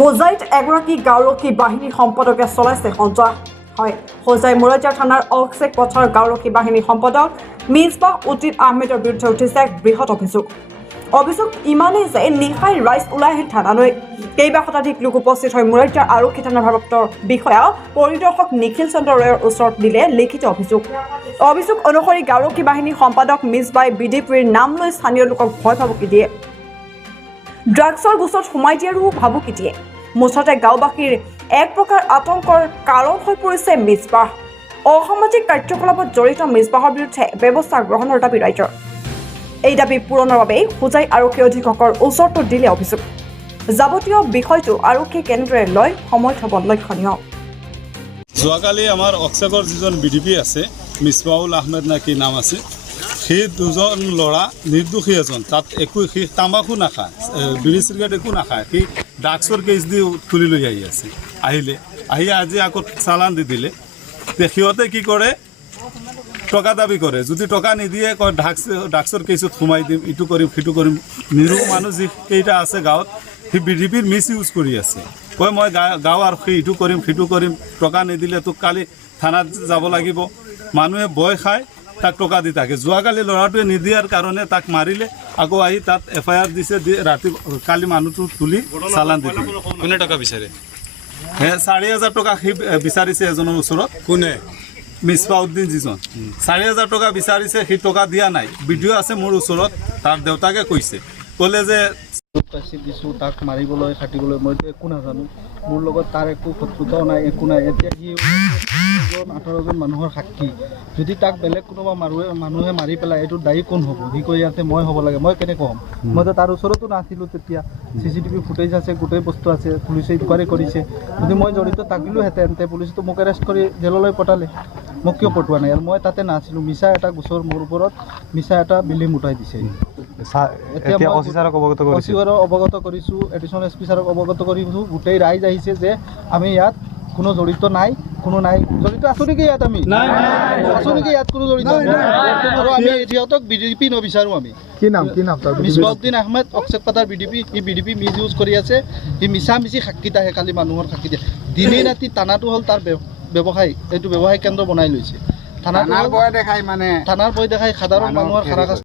হোজাইত এগৰাকী গাঁওৰক্ষী বাহিনীৰ সম্পাদকে চলাইছে সন্ত্ৰাস। হয়, হোজাই মুৰাইজাৰ থানাৰ অক্সেক পথৰ গাঁওৰক্ষী বাহিনীৰ সম্পাদক মিছবাহ উদ্দিন আহমেদৰ বিৰুদ্ধে উঠিছে এক বৃহৎ অভিযোগ। অভিযোগ ইমানেই যে নিশাই ৰাইজ ওলাই আহি থানালৈ কেইবা শতাধিক লোক উপস্থিত হৈ মুৰাইজাৰ আৰক্ষী থানাৰ ভাৰপ্ৰাপ্ত বিষয়া পৰিদৰ্শক নিখিল চন্দ্ৰ ৰয়ৰ ওচৰত দিলে লিখিত অভিযোগ। অভিযোগ অনুসৰি গাঁওৰক্ষী বাহিনীৰ সম্পাদক মিছবাই বিডিপিৰ নাম লৈ স্থানীয় লোকক ভয় ভাবুকি দিয়ে, ড্ৰাগছৰ গোচৰত সোমাই দিয়াৰো ভাবুকি দিয়ে। মুঠতে গাঁওবাসীৰ এক প্ৰকাৰ আতংকৰ কাৰণ হৈ পৰিছে মিছবাহ। অসামাজিক কাৰ্যকলাপত জড়িত মিছবাহৰ বিৰুদ্ধে ব্যৱস্থা গ্ৰহণৰ দাবী ৰাইজৰ। এই দাবী পূৰণৰ বাবে হোজাই আৰক্ষী অধীক্ষকৰ ওচৰতো দিলে অভিযোগ। যাৱতীয় বিষয়টো আৰক্ষীয়ে কেনেদৰে লয় সময়ত হ'ব লক্ষণীয়। যোৱাকালি আমাৰ অক্সেকৰ যিজন বিডিপি আছে মিছবাহুল আহমেদ নে কি নাম আছে, সেই দুজন ল'ৰা নিৰ্দোষী এজন, তাত একো সি তাম্বাকু নাখায়, বিড়ি চিগাৰেট একো নাখায়, সি ড্ৰাগছৰ কেছ দি তুলি লৈ আহি আজি আকৌ চালান দি দিলে। সিহঁতে কি কৰে, টকা দাবী কৰে, যদি টকা নিদিয়ে কয় ড্ৰাগছৰ কেছত সোমাই দিম, ইটো কৰিম সিটো কৰিম। নিৰু মানুহ যিকেইটা আছে গাঁৱত, সি বিডিপিৰ মিছ ইউজ কৰি আছে, কয় মই গাঁও আৰক্ষী ইটো কৰিম সিটো কৰিম, টকা নিদিলে তোক কালি থানাত যাব লাগিব। মানুহে ভয় খায়, তাক টকা দি থাকে। যোৱাকালি ল'ৰাটোৱে নিদিয়াৰ কাৰণে তাক মাৰিলে, আকৌ আহি তাত FIR দিছে, ৰাতি কালি মানুহটো তুলি চালান দিলে। কোনে টকা বিচাৰে? 4,000 টকা সি বিচাৰিছে এজনৰ ওচৰত। কোনে? মিছবাহ উদ্দিন যিজন 4,000 টকা বিচাৰিছে, সি টকা দিয়া নাই। ভিডিঅ' আছে মোৰ ওচৰত, তাৰ দেউতাকে কৈছে, ক'লে যে দিছোঁ তাক মাৰিবলৈ কাটিবলৈ, মইতো একো নাজানো, মোৰ লগত তাৰ একো শত্ৰুতাও নাই, একো নাই। এতিয়া সি 18জন মানুহৰ সাক্ষী, যদি তাক বেলেগ কোনোবা মানুহে মাৰি পেলাই এইটো দায়ী কোন হ'ব? সি কৈ আছে মই হ'ব লাগে, মই কেনেকৈ হ'ম? মইতো তাৰ ওচৰতো নাছিলোঁ তেতিয়া। CCTV ফুটেজ আছে, গোটেই বস্তু আছে, পুলিচে ইনকুৱাৰী কৰিছে। যদি মই জড়িত থাকিলোহেঁতেন তে পুলিচেতো মোক এৰেষ্ট কৰি জেললৈ পঠালে, মোক কিয় পঠোৱা নাই? আৰু মই তাতে নাছিলোঁ। মিছা এটা গোচৰ মোৰ ওপৰত, মিছা এটা বিলিং উঠাই দিছে। এতিয়া অৱগত কৰিছোঁ, এডিশ্যনেল SP ছাৰক অৱগত কৰিছোঁ, গোটেই ৰাইজ আহিছে যে আমি ইয়াত কোনো জড়িত নাই, কোনো নাই। জড়িত আছোঁ নেকি ইয়াত? আমি আছোঁ নেকি ইয়াত? কোনো জড়িত আৰু আমি সিহঁতক বিডিপি নবিচাৰোঁ। আমি কি নাম মিছবাহ উদ্দিন আহমেদ, অক্সেকপাতাৰ বিডিপি। সি বিডিপি মিছ ইউজ কৰি আছে, সি মিছা মিছি সাক্ষীত আহে, কালি মানুহৰ সাক্ষী দিয়ে। দিনে ৰাতি থানাটো হ'ল তাৰ ব্যৱসায়, এইটো ব্যৱসায় কেন্দ্ৰ বনাই লৈছে। থানাৰ ভয় দেখাই সাধাৰণ মানুহৰ